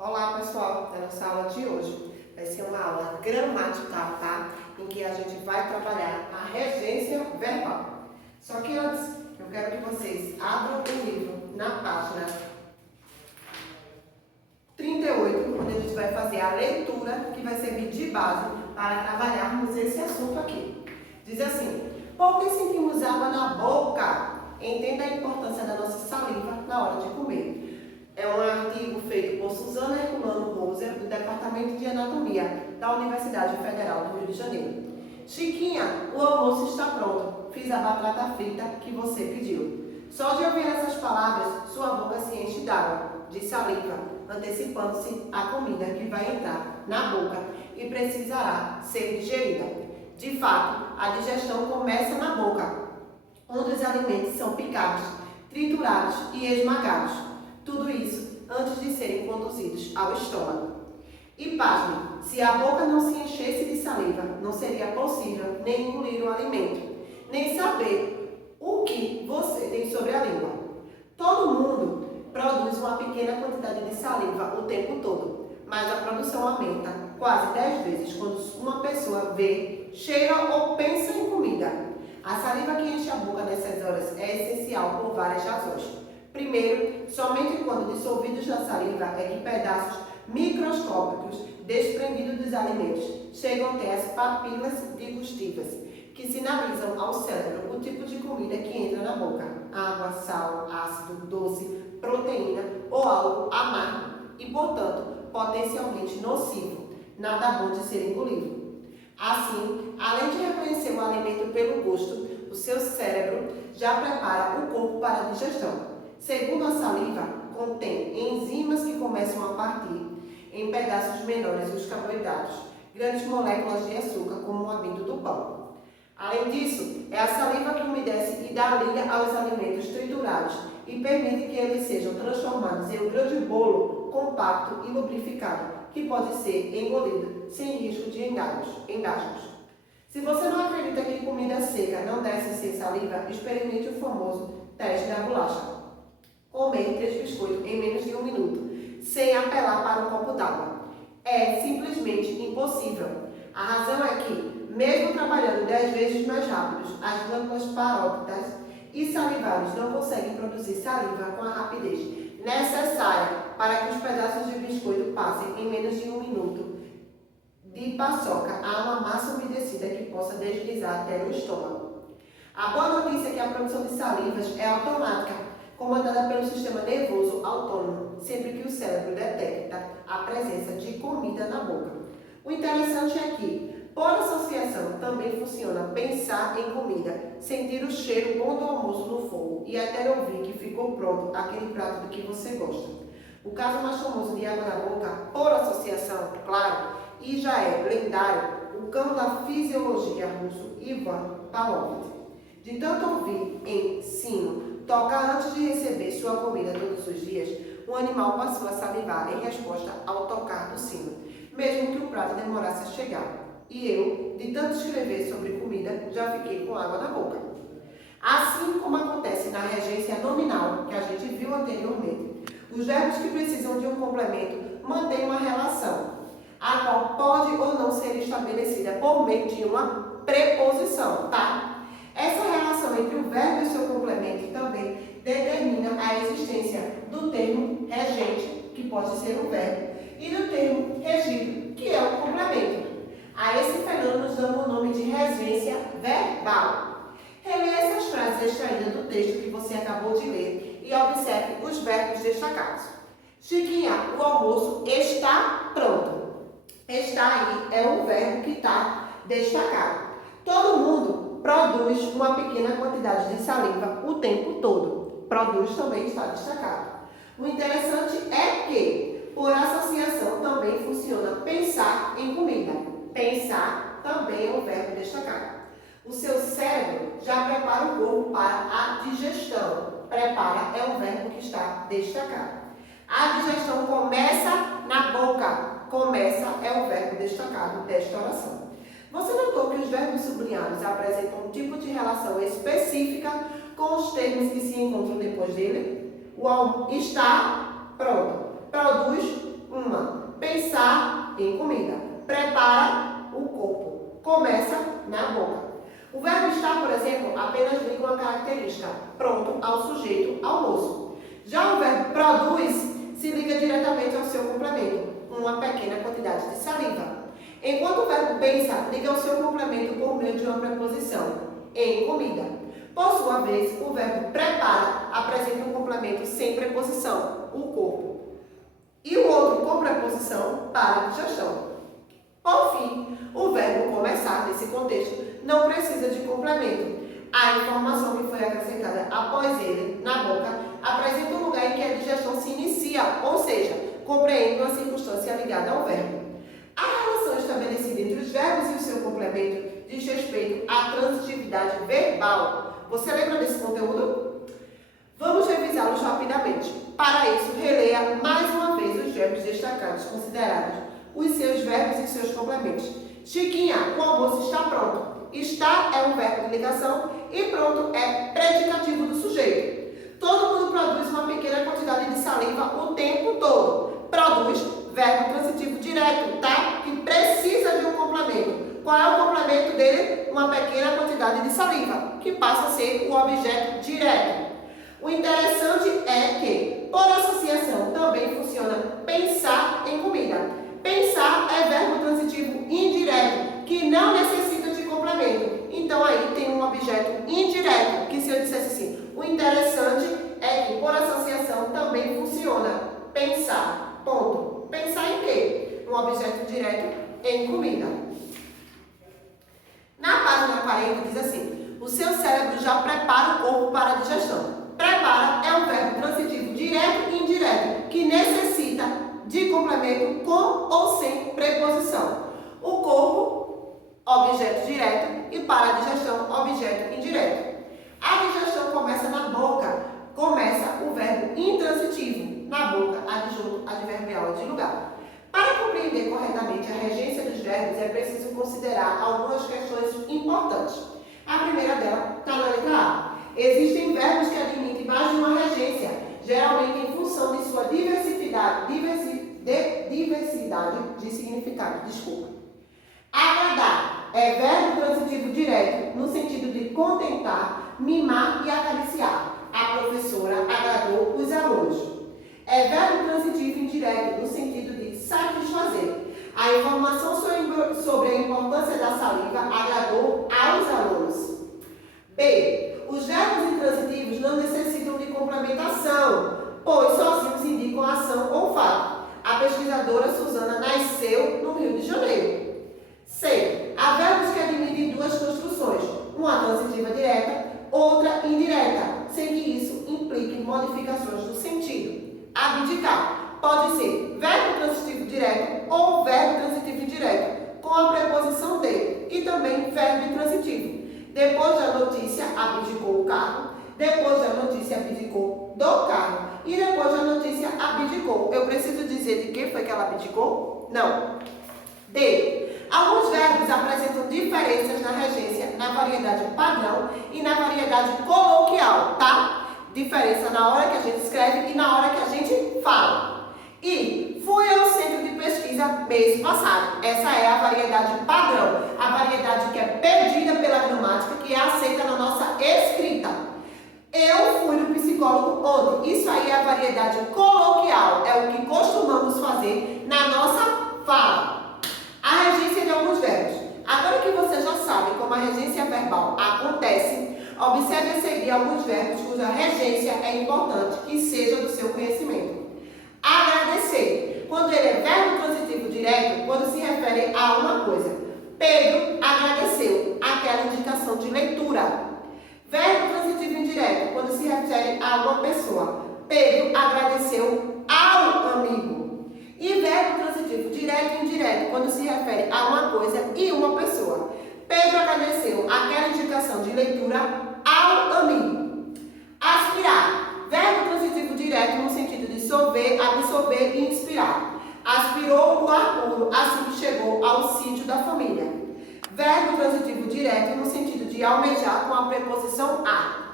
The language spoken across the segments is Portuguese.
Olá pessoal, a nossa aula de hoje vai ser uma aula gramatical, tá? Em que a gente vai trabalhar a regência verbal. Só que antes, eu quero que vocês abram o livro na página 38, onde a gente vai fazer a leitura que vai servir de base para trabalharmos esse assunto aqui. Diz assim: por que sentimos água na boca? Entenda a importância da nossa saliva na hora de comer. É um artigo feito por Suzana Herculano Moser, do Departamento de Anatomia da Universidade Federal do Rio de Janeiro. Chiquinha, o almoço está pronto. Fiz a batata frita que você pediu. Só de ouvir essas palavras, sua boca se enche d'água, de saliva, antecipando-se a comida que vai entrar na boca e precisará ser digerida. De fato, a digestão começa na boca, onde os alimentos são picados, triturados e esmagados. Tudo isso antes de serem conduzidos ao estômago. E pasme, se a boca não se enchesse de saliva, não seria possível nem engolir o alimento, nem saber o que você tem sobre a língua. Todo mundo produz uma pequena quantidade de saliva o tempo todo, mas a produção aumenta quase 10 vezes quando uma pessoa vê, cheira ou pensa em comida. A saliva que enche a boca nessas horas é essencial por várias razões. Primeiro, somente quando dissolvidos na saliva é que pedaços microscópicos desprendidos dos alimentos chegam até as papilas digustivas, que sinalizam ao cérebro o tipo de comida que entra na boca: água, sal, ácido, doce, proteína ou algo amargo e, portanto, potencialmente nocivo, nada bom de ser engolido. Assim, além de reconhecer o alimento pelo gosto, o seu cérebro já prepara o corpo para a digestão. Segundo a saliva, contém enzimas que começam a partir em pedaços menores os carboidratos, grandes moléculas de açúcar, como o amido do pão. Além disso, é a saliva que umedece e dá liga aos alimentos triturados e permite que eles sejam transformados em um grande bolo compacto e lubrificado, que pode ser engolido sem risco de engasgos. Se você não acredita que comida seca não desce sem saliva, experimente o famoso teste da bolacha. Comer 3 biscoitos em menos de 1 minuto, sem apelar para um copo d'água. É simplesmente impossível. A razão é que, mesmo trabalhando 10 vezes mais rápido, as glândulas parótidas e salivares não conseguem produzir saliva com a rapidez necessária para que os pedaços de biscoito passem em menos de 1 minuto de paçoca a uma massa umedecida que possa deslizar até no estômago. A boa notícia é que a produção de salivas é automática, comandada pelo sistema nervoso autônomo, sempre que o cérebro detecta a presença de comida na boca. O interessante é que, por associação, também funciona pensar em comida, sentir o cheiro bom do almoço no fogo e até ouvir que ficou pronto aquele prato do que você gosta. O caso mais famoso de água na boca, por associação, claro, e já é lendário, o cão da fisiologia russo Ivan Pavlovich. De tanto ouvir em sino tocar antes de receber sua comida todos os dias, o animal passou a salivar em resposta ao tocar do sino, mesmo que o prato demorasse a chegar. E eu, de tanto escrever sobre comida, já fiquei com água na boca. Assim como acontece na regência nominal, que a gente viu anteriormente, os verbos que precisam de um complemento mantêm uma relação, a qual pode ou não ser estabelecida por meio de uma preposição, tá? Essa relação entre o verbo e seu complemento também determina a existência do termo regente, que pode ser o verbo, e do termo regido, que é o complemento. A esse fenômeno nos damos o nome de regência verbal. Releia essas frases extraídas do texto que você acabou de ler e observe os verbos destacados. Chiquinha, o almoço está pronto. Está aí é o verbo que está destacado. Todo mundo produz uma pequena quantidade de saliva o tempo todo. Produz também está destacado. O interessante é que, por associação, também funciona pensar em comida. Pensar também é um verbo destacado. O seu cérebro já prepara o corpo para a digestão. Prepara é um verbo que está destacado. A digestão começa na boca. Começa é o verbo destacado desta oração. Você notou que os verbos sublinhados apresentam um tipo de relação específica com os termos que se encontram depois dele? O está pronto. Produz uma em comida. Prepara o corpo. Começa na boca. O verbo estar, por exemplo, apenas liga uma característica. Pronto ao sujeito, almoço. Já o verbo produz se liga diretamente ao seu complemento, uma pequena quantidade de saliva. Enquanto o verbo pensa, liga ao seu complemento por meio de uma preposição, em comida. Por sua vez, o verbo prepara apresenta um complemento sem preposição, o corpo. E o outro com preposição para a digestão. Por fim, o verbo começar, nesse contexto, não precisa de complemento. A informação que foi acrescentada após ele, na boca, apresenta um lugar em que a digestão se inicia, ou seja, compreende uma circunstância ligada ao verbo. A relação estabelecida entre os verbos e o seu complemento diz respeito à transitividade verbal. Você lembra desse conteúdo? Vamos revisá-los rapidamente. Para isso, releia mais uma vez os verbos destacados, considerados os seus verbos e seus complementos. Chiquinha, o almoço está pronto. Está é um verbo de ligação e pronto é predicativo do sujeito. Todo mundo produz uma pequena quantidade de saliva o tempo todo. Produz, verbo transitivo direto, tá? Que precisa de um complemento. Qual é o complemento dele? Uma pequena quantidade de saliva, que passa a ser o objeto direto. O interessante é que, por associação, também funciona pensar em comida. Pensar é verbo transitivo indireto, que não necessita de complemento. Então, aí tem um objeto indireto, que se eu dissesse assim, o interessante é que, por associação, também funciona pensar. Ponto. Pensar em quê? Um objeto direto em comida. Na página 40 diz assim, o seu cérebro já prepara o corpo para a digestão. Prepara é um verbo transitivo direto e indireto, que necessita de complemento com ou sem preposição. O corpo, objeto direto, e para a digestão, objeto indireto. A digestão começa na boca, começa o verbo intransitivo, na boca, adjunto adverbial de lugar. Para compreender corretamente a regência dos verbos, é preciso considerar algumas questões importantes. A primeira dela está na letra A. Existem verbos que admitem mais de uma regência, geralmente em função de sua diversidade de significado. Agradar é verbo transitivo direto, no sentido de contentar, mimar e acariciar. A professora agradou os alunos. É verbo transitivo indireto, no sentido de satisfazer. A informação sobre a importância da saliva agradou aos alunos. B. Os verbos intransitivos não necessitam de complementação, pois sozinhos indicam ação ou fato. A pesquisadora Suzana nasceu no Rio de Janeiro. C. Há verbos que admitem duas construções, uma transitiva direta, outra indireta, sem que isso implique modificações no sentido. Abdicar pode ser verbo transitivo direto ou verbo transitivo indireto, com a preposição de, e também verbo intransitivo. Depois da notícia, abdicou o carro. Depois da notícia, abdicou do carro. E depois da notícia, abdicou. Eu preciso dizer de que foi que ela abdicou? Não. D. Alguns verbos apresentam diferenças na regência, na variedade padrão e na variedade coloquial, tá? Diferença na hora que a gente escreve e na hora que a gente fala. E fui ao centro de pesquisa mês passado. Essa é a variedade padrão, a variedade que é pedida pela gramática, que é aceita na nossa escrita. Eu fui no psicólogo ontem. Isso aí é a variedade coloquial, é o que costumamos fazer na nossa fala. A regência de alguns verbos. Agora que você já sabe como a regência verbal acontece, observe a seguir alguns verbos cuja regência é importante que seja do seu conhecimento. Agradecer, quando ele é verbo transitivo direto, quando se refere a uma coisa. Pedro agradeceu, aquela indicação de leitura. Verbo transitivo indireto, quando se refere a uma pessoa. Pedro agradeceu ao amigo. E verbo transitivo direto e indireto, quando se refere a uma coisa e uma pessoa. Pedro agradeceu aquela indicação de leitura ao amigo. Aspirar, verbo transitivo direto no sentido de sorver, absorver e inspirar. Aspirou o ar puro assim que chegou ao sítio da família. Verbo transitivo direto no sentido de almejar com a preposição a.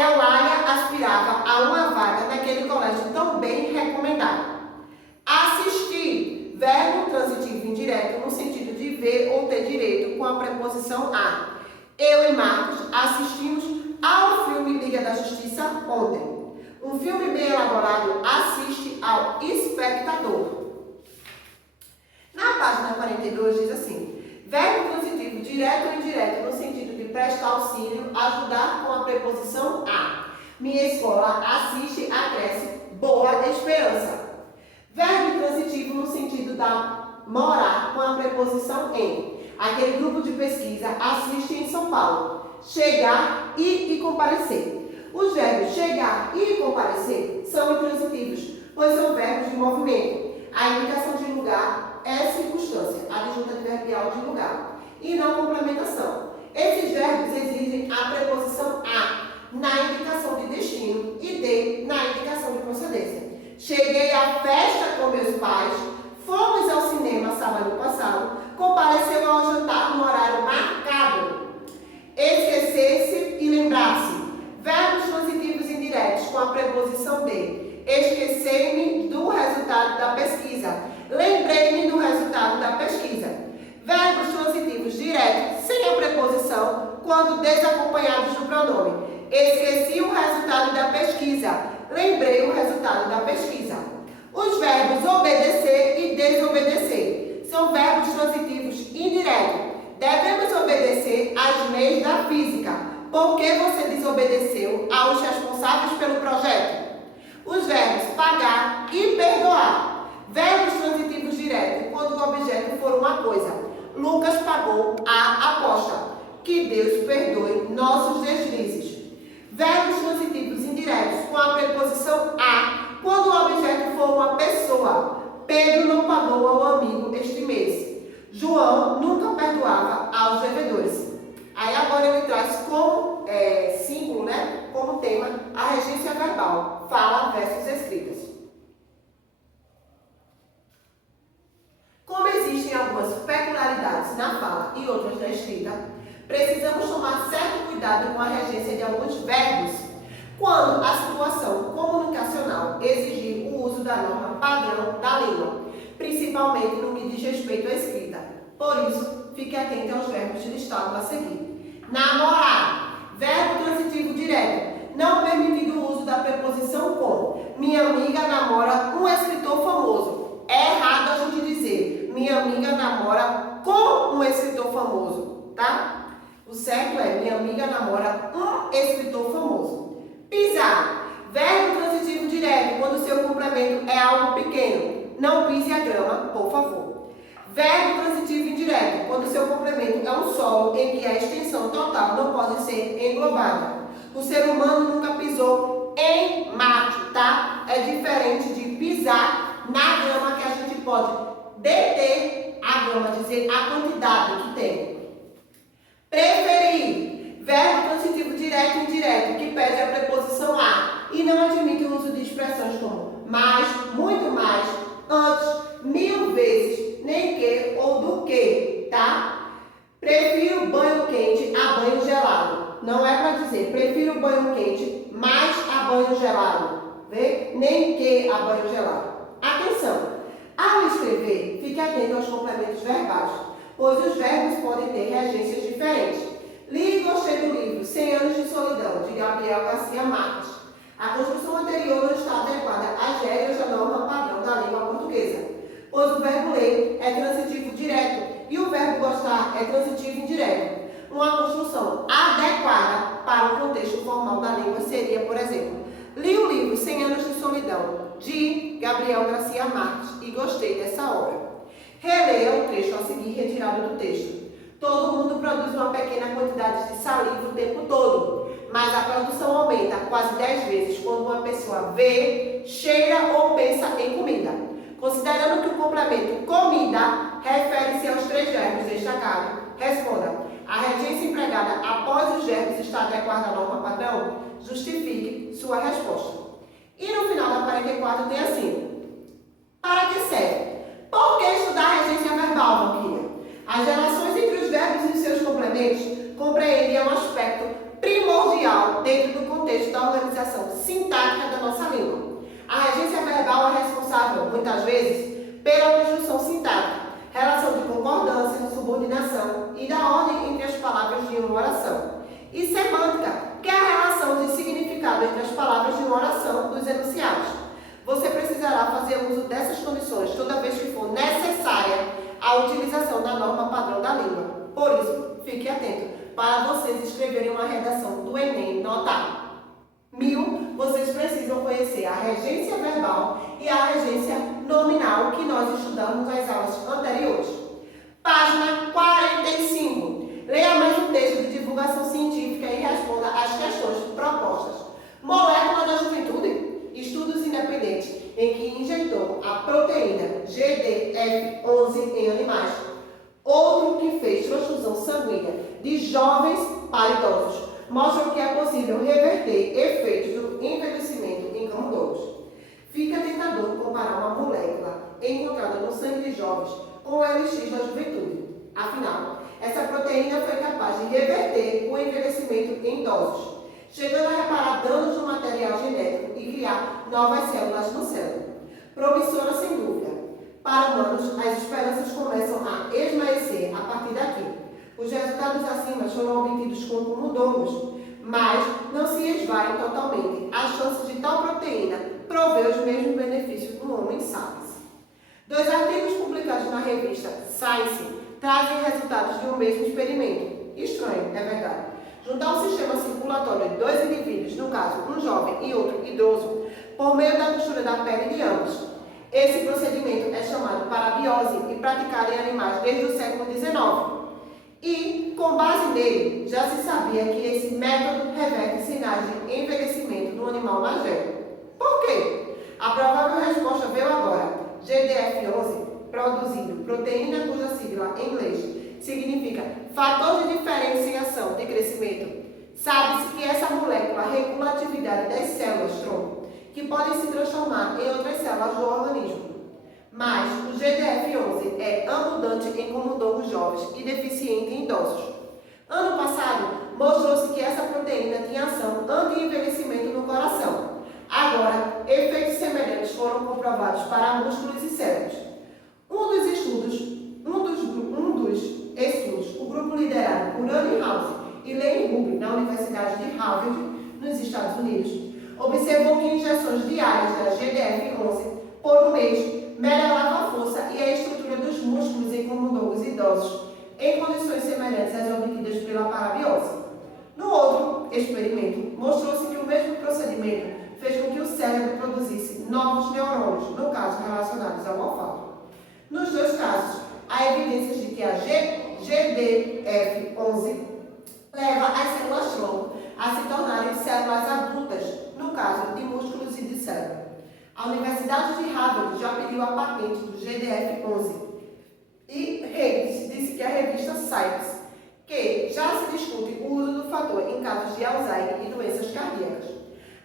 Eulália aspirava a uma vaga naquele colégio tão bem recomendado. Assistir, verbo transitivo dever ou ter direito com a preposição a. Eu e Marcos assistimos ao filme Liga da Justiça ontem. Um filme bem elaborado assiste ao espectador. Na página 42 diz assim: verbo transitivo direto ou indireto no sentido de prestar auxílio, ajudar com a preposição a. Minha escola assiste a creche Boa Esperança. Verbo transitivo no sentido da morar com a preposição em. Aquele grupo de pesquisa assiste em São Paulo. Chegar, ir e comparecer. Os verbos chegar, ir e comparecer são intransitivos, pois são verbos de movimento. A indicação de lugar é circunstância, adjunta adverbial de lugar, e não complementação. Esses verbos exigem a preposição a na indicação de destino e de na indicação de procedência. Cheguei à festa com meus pais, fomos ao cinema sábado passado, compareceu ao jantar no horário marcado. Esquecer-se e lembrar-se. Verbos transitivos indiretos com a preposição de. Esqueci-me do resultado da pesquisa. Lembrei-me do resultado da pesquisa. Verbos transitivos diretos sem a preposição quando desacompanhados do pronome. Esqueci o resultado da pesquisa. Lembrei o resultado da pesquisa. Os verbos obedecer e desobedecer são verbos transitivos indiretos. Devemos obedecer às leis da física. Por que você desobedeceu aos responsáveis pelo projeto? Os verbos pagar e perdoar. Verbos transitivos diretos quando o objeto for uma coisa. Lucas pagou a aposta. Que Deus perdoe nossos deslizes. Verbos transitivos indiretos com a preposição a quando o objeto for uma pessoa. Pedro não pagou ao amigo este mês. João nunca perdoava aos devedores. Aí agora ele traz como símbolo, como tema, a regência verbal, fala versus escritas. Como existem algumas peculiaridades na fala e outras na escrita, precisamos tomar certo cuidado com a regência de alguns verbos quando a situação comunicacional exigir o uso da norma padrão da língua, principalmente no que diz respeito à escrita. Por isso, fique atento aos verbos listados a seguir. Namorar, verbo transitivo direto, não permitido o uso da preposição com. Minha amiga namora um escritor famoso. É errado a gente dizer minha amiga namora com um escritor famoso, tá? O certo é minha amiga namora um escritor famoso. Pisar, verbo transitivo direto, quando seu complemento é algo pequeno. Não pise a grama, por favor. Verbo transitivo indireto, quando seu complemento é um solo em que a extensão total não pode ser englobada. O ser humano nunca pisou em Marte, tá? É diferente de pisar na grama, que a gente pode deter a grama, dizer a quantidade que tem. Preferir, verbo transitivo direto e indireto, que pede a preposição a e não admite o uso de expressões como mais, muito mais, antes, mil vezes, nem que ou do que, tá? Prefiro banho quente a banho gelado. Não é para dizer prefiro banho quente mais a banho gelado. Vê? Nem que a banho gelado. Atenção! Ao escrever, fique atento aos complementos verbais, pois os verbos podem ter regências diferentes. Li e gostei do livro 100 Anos de Solidão, de Gabriel Garcia Marques. A construção anterior não está adequada às regras da norma padrão da língua portuguesa, pois o verbo ler é transitivo direto e o verbo gostar é transitivo indireto. Uma construção adequada para o contexto formal da língua seria, por exemplo, li o livro 100 Anos de Solidão, de Gabriel Garcia Marques, e gostei dessa obra. Releia o trecho a seguir retirado do texto. Todo mundo produz uma pequena quantidade de saliva o tempo todo, mas a produção aumenta quase 10 vezes quando uma pessoa vê, cheira ou pensa em comida. Considerando que o complemento comida refere-se aos 3 verbos destacados, responda: a regência empregada após os verbos está adequada à norma padrão? Justifique sua resposta. E no final da 44 tem assim: para que serve? Por que estudar a regência verbal, Valquíria? As relações entre os verbos e seus complementos compreendem um aspecto primordial dentro do contexto da organização sintática da nossa língua. A regência verbal é responsável, muitas vezes, pela construção sintática, relação de concordância, subordinação e da ordem entre as palavras de uma oração. E semântica, que é a relação de significado entre as palavras de uma oração dos enunciados. Você precisará fazer uso dessas condições toda vez que for necessária a utilização da norma padrão da língua. Por isso, fique atento para vocês escreverem uma redação do Enem nota 1000, vocês precisam conhecer a regência verbal e a regência nominal que nós estudamos nas aulas anteriores. Página 45. Leia mais um texto de divulgação científica e responda às questões propostas. Molécula da juventude? Estudos independentes em que injetou a proteína GDF11 em animais. Outro que fez transfusão sanguínea de jovens para idosos. Mostram que é possível reverter efeitos do envelhecimento em camundongos. Fica tentador comparar uma molécula encontrada no sangue de jovens com o LX da juventude. Afinal, essa proteína foi capaz de reverter o envelhecimento em idosos, chegando a reparar danos no material genético e criar novas células no cérebro. Promissora sem dúvida. Para humanos, as esperanças começam a esmaecer a partir daqui. Os resultados acima foram obtidos com camundongos, mas não se esvaem totalmente as chances de tal proteína prover os mesmos benefícios no homem sapiens. 2 artigos publicados na revista Science trazem resultados de um mesmo experimento. Estranho, é verdade. Juntar um sistema circulatório de 2 indivíduos, no caso um jovem e outro idoso, por meio da costura da pele de ambos. Esse procedimento é chamado parabiose e praticado em animais desde o século XIX. E, com base nele, já se sabia que esse método reverte sinais de envelhecimento no animal mais velho. Por quê? A provável resposta veio agora. GDF11, produzindo proteína cuja sigla em inglês significa fator de diferenciação de crescimento. Sabe-se que essa molécula regula a atividade das células-tronco, que podem se transformar em outras células do organismo. Mas o GDF11 é abundante em camundongos jovens e deficiente em idosos. Ano passado, mostrou-se que essa proteína tinha ação anti-envelhecimento no coração. Agora, efeitos semelhantes foram comprovados para músculos e cérebros. Um dos estudos, o grupo liderado por Annie House e Lane Rubin, na Universidade de Harvard, nos Estados Unidos, observou que injeções diárias da GDF11 por um mês melhorava a força e a estrutura dos músculos em camundongos idosos, em condições semelhantes às obtidas pela parabiose. No outro experimento, mostrou-se que o mesmo procedimento fez com que o cérebro produzisse novos neurônios, no caso relacionados ao olfato. Nos 2 casos, há evidências de que a GDF11 leva as células-tronco a se tornarem células adultas, no caso de músculos e de cérebro. A Universidade de Harvard já pediu a patente do GDF11 e Hayes disse que a revista Science, que já se discute o uso do fator em casos de Alzheimer e doenças cardíacas.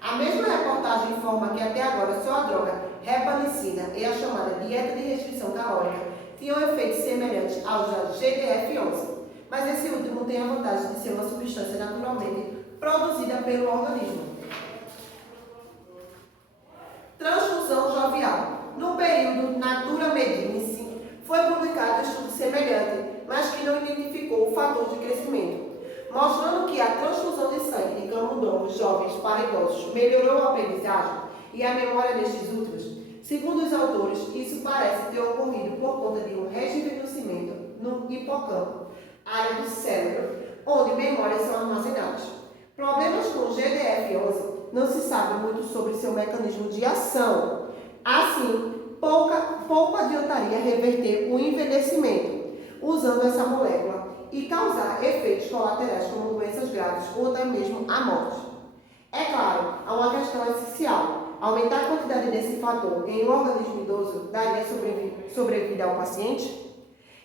A mesma reportagem informa que até agora só a droga repanicina e a chamada dieta de restrição calórica tinham efeitos semelhantes aos da GDF11, mas esse último tem a vantagem de ser uma substância naturalmente produzida pelo organismo. Transfusão jovial. No período Natura Medicine, foi publicado um estudo semelhante, mas que não identificou o fator de crescimento, mostrando que a transfusão de sangue de camundongos jovens para idosos melhorou a aprendizagem e a memória destes últimos. Segundo os autores, isso parece ter ocorrido por conta de um rejuvenescimento no hipocampo, área do cérebro, onde memórias são armazenadas. Problemas com o GDF11 não se sabe muito sobre seu mecanismo de ação. Assim, pouco adiantaria reverter o envelhecimento usando essa molécula e causar efeitos colaterais como doenças graves ou até mesmo a morte. É claro, há uma questão essencial. Aumentar a quantidade desse fator em um organismo idoso daria sobrevida ao paciente?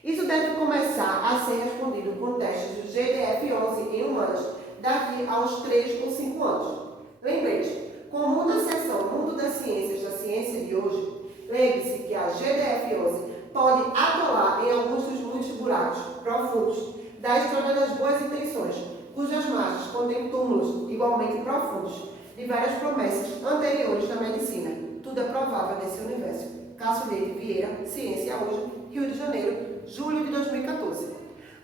Isso deve começar a ser respondido com testes do GDF11 em humanos daqui aos 3 ou 5 anos. Lembrete, comum na seção Mundo das Ciências da Ciência de hoje, lembre-se que a GDF11 pode atolar em alguns dos muitos buracos profundos da história das boas intenções, cujas margens contêm túmulos igualmente profundos de várias promessas anteriores da medicina. Tudo é provável nesse universo. Cássio Leite Vieira, Ciência Hoje, Rio de Janeiro, julho de 2014.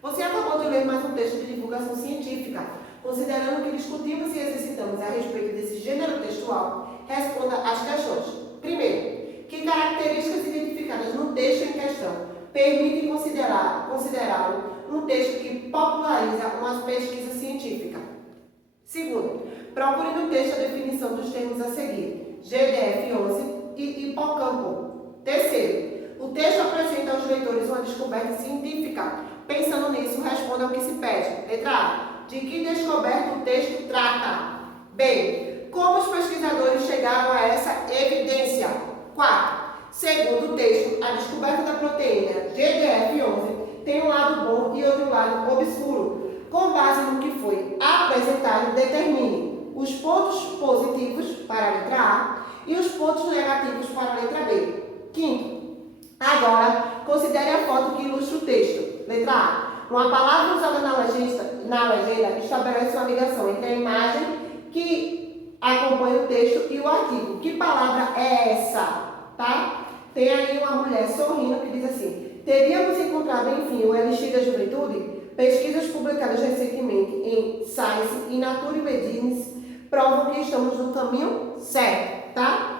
Você acabou de ler mais um texto de divulgação científica. Considerando que discutimos e exercitamos a respeito desse gênero textual, responda às questões. Primeiro, que características identificadas no texto em questão permitem considerá-lo um texto que populariza uma pesquisa científica? Segundo, procure no texto a definição dos termos a seguir, GDF-11 e hipocampo. Terceiro, o texto apresenta aos leitores uma descoberta científica. Pensando nisso, responda ao que se pede. Letra A. De que descoberta o texto trata? B. Como os pesquisadores chegaram a essa evidência? 4. Segundo o texto, a descoberta da proteína GDF-11 tem um lado bom e outro lado obscuro. Com base no que foi apresentado, determine os pontos positivos para a letra A e os pontos negativos para a letra B. Quinto, agora considere a foto que ilustra o texto. Letra A. Uma palavra usada na legenda estabelece uma ligação entre a imagem que acompanha o texto e o artigo. Que palavra é essa? Tá? Tem aí uma mulher sorrindo que diz assim: teríamos encontrado, enfim, o Elixir da Juventude? Pesquisas publicadas recentemente em Science e Nature Medicine provam que estamos no caminho certo, tá?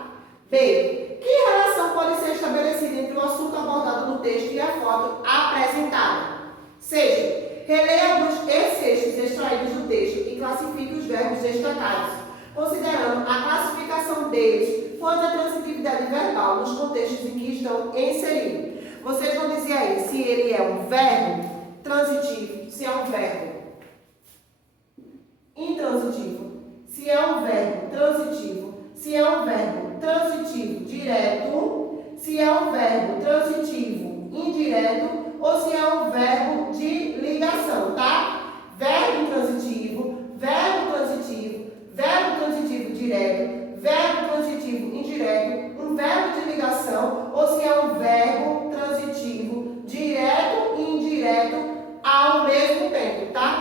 B. Que relação pode ser estabelecida entre o assunto abordado no texto e a foto apresentada? Seja, releia alguns excertos extraídos do texto e classifique os verbos destacados, considerando a classificação deles quanto à transitividade verbal nos contextos em que estão inseridos. Vocês vão dizer aí se ele é um verbo transitivo, se é um verbo intransitivo, se é um verbo transitivo, se é um verbo transitivo direto, se é um verbo transitivo indireto ou se é um verbo de ligação, tá? Verbo intransitivo, verbo transitivo direto, verbo transitivo indireto, um verbo de ligação ou se é um verbo transitivo direto e indireto ao mesmo tempo, tá?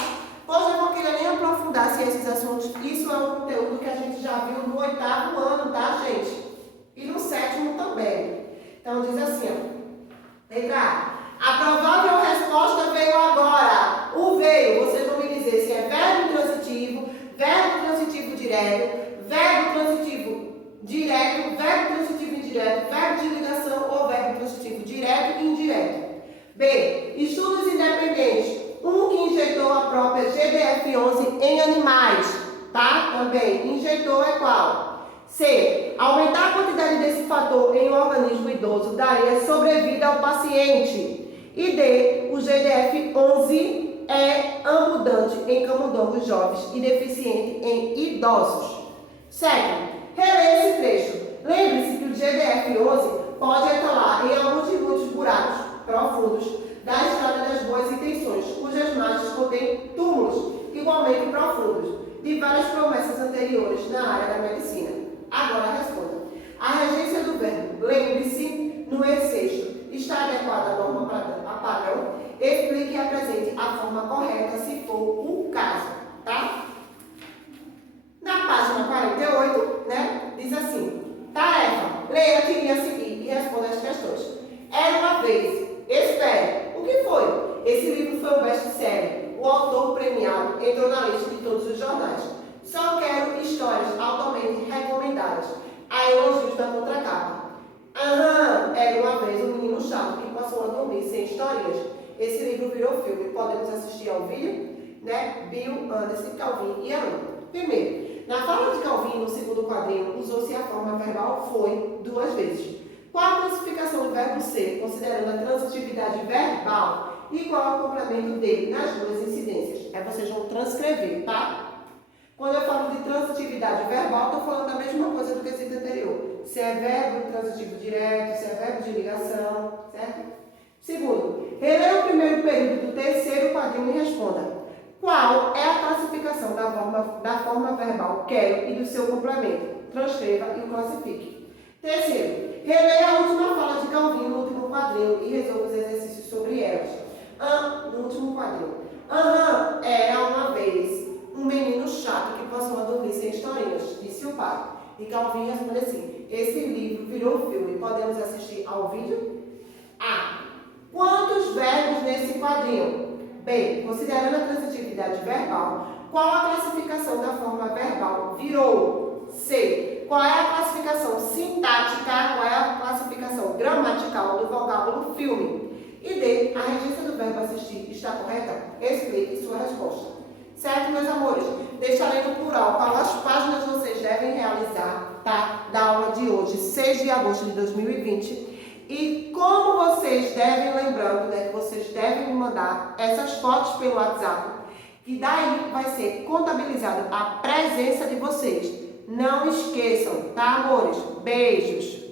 Hoje eu não queria nem aprofundar esses assuntos, isso é um conteúdo que a gente já viu no 8º ano, tá, gente? E no 7º também. Então diz assim, ó, letra A. A provável resposta veio agora. O veio, vocês vão me dizer se é verbo transitivo direto, verbo transitivo direto, verbo transitivo indireto, verbo de ligação ou verbo transitivo direto e indireto. B. Estudos independentes. Um que injetou a própria GDF-11 em animais, tá? Também. Injetou é qual? C. Aumentar a quantidade desse fator em um organismo idoso daria sobrevida ao paciente. E D. O GDF-11 é abundante em camundongos jovens e deficiente em idosos. Sétimo, releia esse trecho. Lembre-se que o GDF-11 pode atolar em alguns de muitos buracos profundos da estrada das boas intenções, cujas margens contêm túmulos igualmente profundos, de várias promessas anteriores na área da medicina. Agora responda. A regência do verbo, lembre-se, no excesso, está adequada à norma padrão? Explique e apresente a forma correta, se for o caso, tá? Na página 48, né, diz assim: tarefa, leia a tirinha a seguir e responda as questões. Era uma vez, espere, o que foi? Esse livro foi um best-seller. O autor premiado entrou na lista de todos os jornais. Só quero histórias altamente recomendadas. Há elogios da contracapa. Era uma vez um menino chato que passou a dormir sem historinhas. Esse livro virou filme. Podemos assistir ao vídeo, né? Bill, Anderson, Calvin e Aaron. Primeiro, na fala de Calvin, no segundo quadrinho, usou-se a forma verbal foi 2 vezes. Qual a classificação do verbo ser, considerando a transitividade verbal, e qual é o complemento dele nas 2 incidências? Aí vocês vão transcrever, tá? Quando eu falo de transitividade verbal, estou falando da mesma coisa do que esse anterior. Se é verbo transitivo direto, se é verbo de ligação, certo? Segundo, releia o primeiro período do 3º quadrinho e responda. Qual é a classificação da forma verbal quero e do seu complemento? Transcreva e o classifique. Terceiro, releia a última fala de Calvin no último quadrinho e resolva os exercícios sobre elas. No último quadrinho. Era uma vez um menino chato que passou a dormir sem historinhas, disse o pai. E Calvin responde assim: esse livro virou filme. filme, podemos assistir ao vídeo? A. Quantos verbos nesse quadrinho? B. Considerando a transitividade verbal, qual a classificação da forma verbal virou? C. Qual é a classificação sintática, qual é a classificação gramatical do vocábulo filme? E D. A regência do verbo assistir está correta? Explique sua resposta. Certo, meus amores? Deixa ali no plural quais páginas vocês devem realizar, tá? Da aula de hoje, 6 de agosto de 2020. E como vocês devem, lembrando, né, que vocês devem me mandar essas fotos pelo WhatsApp, que daí vai ser contabilizado a presença de vocês. Não esqueçam, tá, amores? Beijos!